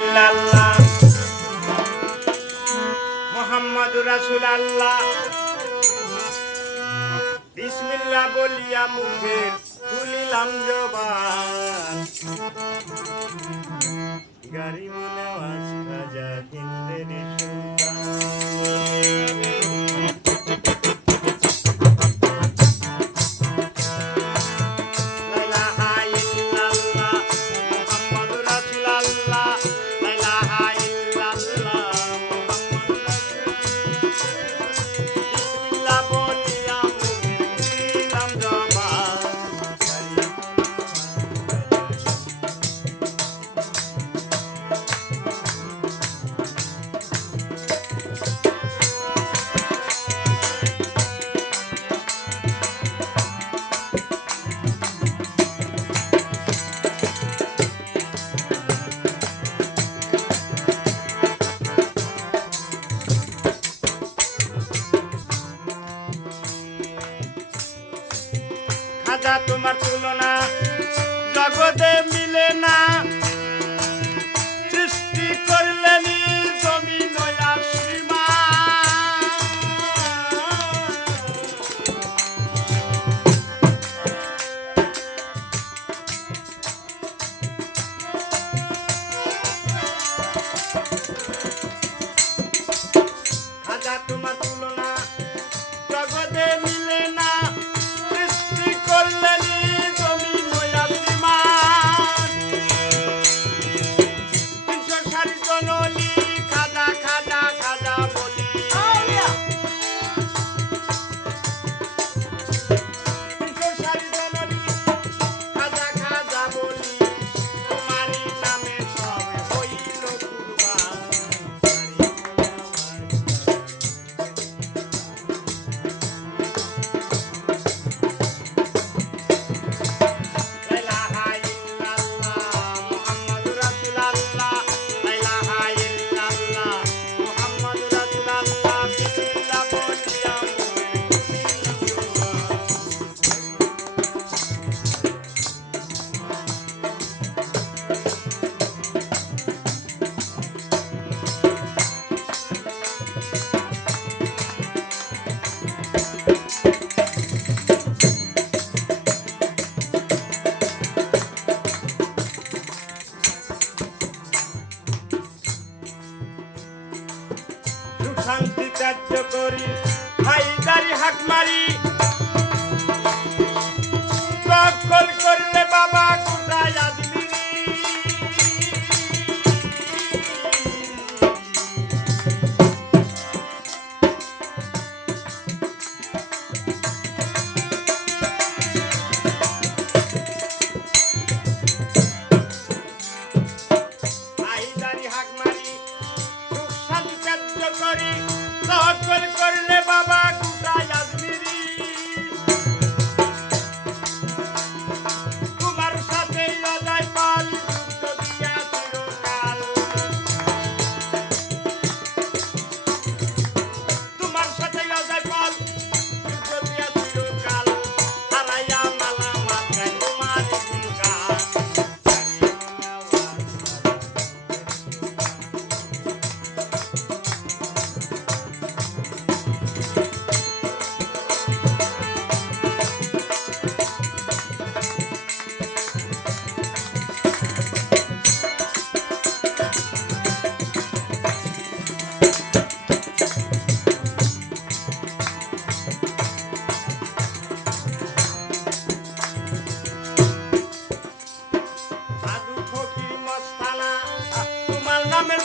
আল্লাহ মুহাম্মাদুর রাসূলুল্লাহ বিসমিল্লাহ বলিয়া মুখে খুলিলাম জবান গারি মনে আওয়াজ খাজা হিন্দের খাজা তোমার তুলনা জগতে মিলে না সৃষ্টি করলেন জমিন আসমান খাজা তোমার তুলনা জগতে মিলে না শান্তি ত্যায্য করি হায়দারি হাক মারি দখল করলে বাবা কোথায় আজমিরি হায়দারি হাক মারি শান্তি ত্যায্য করি দখল করলে বাবা কোথায় আজমিরি তোমার সাথে লড়াই পাল যুদ্ধ দিয়া চিরকাল তোমার সাথে লড়াই পাল যুদ্ধ দিয়া চিরকাল হারাইয়া মালা মাথায় তোমার গুণগান তোমার নামের